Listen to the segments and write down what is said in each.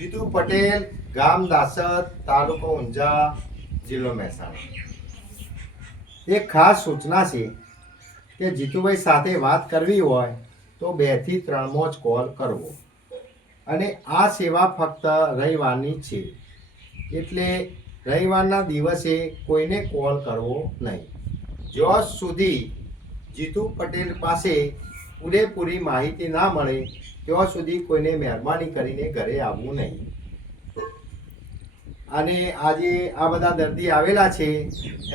જીતુ પટેલ, ગામ દાસદ, તાલુકો ઊંઝા, જિલ્લો મહેસાણા. એક ખાસ સૂચના છે કે જીતુભાઈ સાથે વાત કરવી હોય તો 2 થી 3 મો જ કોલ કરવો અને આ સેવા ફક્ત રવિવારની છે, એટલે રવિવારના દિવસે કોઈને કોલ કરવો નહીં. જ્યાં સુધી જીતુ પટેલ પાસે પૂરેપૂરી માહિતી ના મળે ત્યાં સુધી કોઈને મહેરબાની કરીને ઘરે આવવું નહીં. અને આજે આ બધા દર્દી આવેલા છે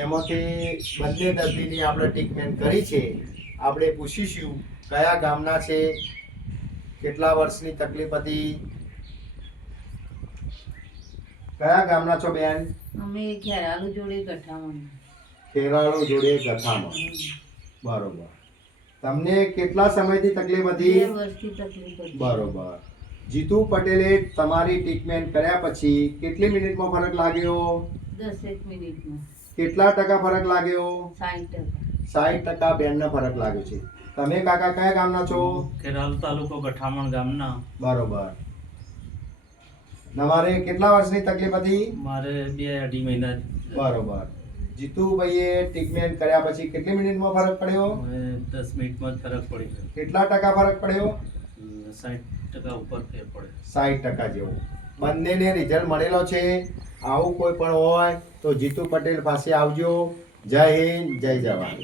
એમાંથી બંને દર્દીની આપણે ટ્રીટમેન્ટ કરી છે. આપણે પૂછીશું કયા ગામના છે, કેટલા વર્ષની તકલીફ હતી, કયા ગામના છો બેન? અમે ખેરાલુ જોડે ગઠામણ. ખેરાળુ જોડે ગઠામણ. બરોબર. તમને કેટલા સમયથી તકલીફ 2 હતી? વર્ષથી તકલીફ હતી. બરોબર. જીતુ પટેલે તમારી ટ્રીટમેન્ટ કર્યા પછી કેટલી મિનિટમાં ફરક લાગ્યો? 10 મિનિટમાં કેટલા ટકા ફરક લાગ્યો? 60%. 60% બેનને ફરક લાગ્યો છે. તમે કાકા કયા ગામના છો? ખેરાલુ તાલુકો ગઠામણ ગામના. બરોબર. તમારે કેટલા વર્ષની તકલીફ હતી? મારે 2-2.5 મહિના. બરોબર. જીતુભાઈએ ટ્રીટમેન્ટ કર્યા પછી કેટલી મિનિટમાં ફરક પડ્યો? હવે 10 મિનિટમાં જ ફરક પડી ગયો. કેટલા ટકા ફરક પડ્યો? 60% ઉપર ફેર પડ્યો. 60% જેવો. બંનેને રિઝલ્ટ મળેલો છે. આવું કોઈ પણ હોય તો જીતુ પટેલ પાસે આવજો. જય હિન્દ, જય જવાન.